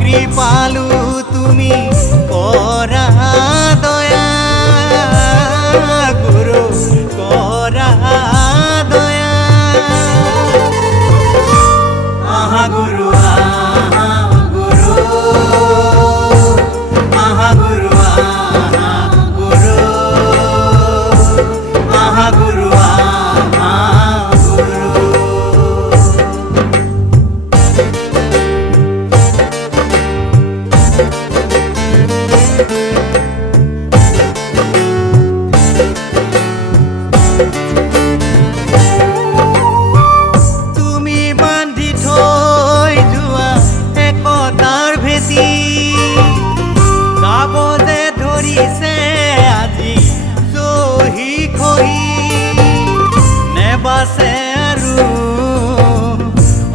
কৃপালু তুমি করা দয়া গুরু করা দয়া আহা গুরু আহা গুরু আহা গুরু আহা গুরু আহা গুরু আহা গুরু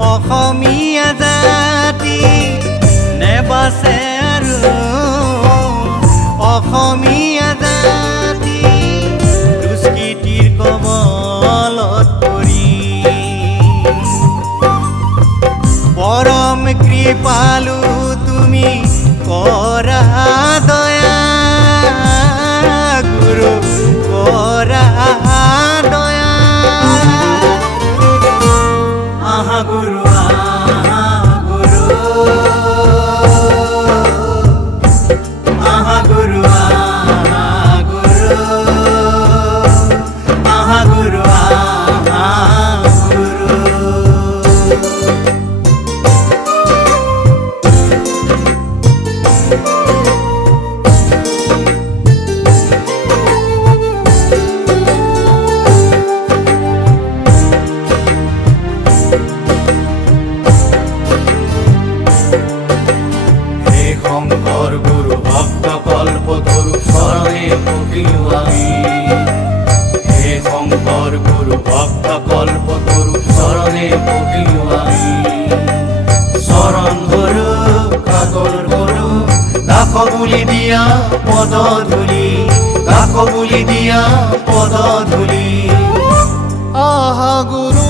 অসমীয়া জাতি নেবাছে আৰু অসমীয়া জাতি দুষ্কৃতিৰ কবলত পৰি পৰম কৃপালু তুমি কৰা দয়া গুৰু কৰা দয়া আহা গুৰু আহা গুৰু আহা গুৰু আহা গুৰু আহা গুৰু আহা গুৰু শঙ্কৰ গুৰু ভক্ত কল্পতৰু শৰণে পকিলো আমি হে শঙ্কৰ গুৰু ভক্ত কল্পতৰু শৰণে পকিলো আমি শৰণ গুৰু কাকৰ গুৰু কাষ বুলি দিয়া পদ ধূলি কাষ বুলি দিয়া পদ ধূলি আহা গুৰু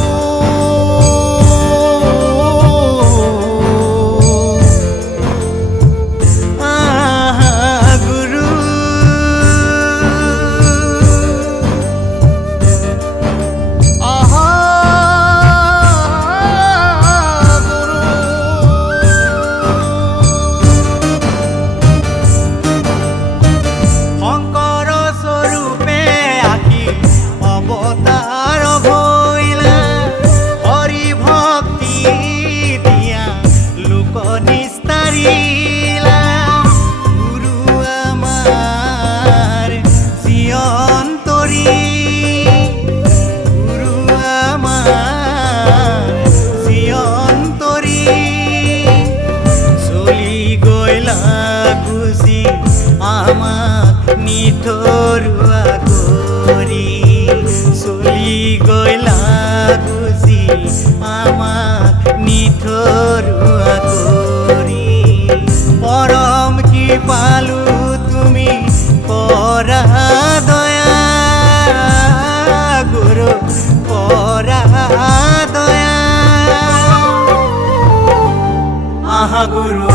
নিথৰুৱা কৰি চলি গইলা গুচি আমাক নিথৰুৱা কৰি পৰম কৃপালু তুমি কৰা দয়া গুৰু কৰা দয়া আহা গুৰু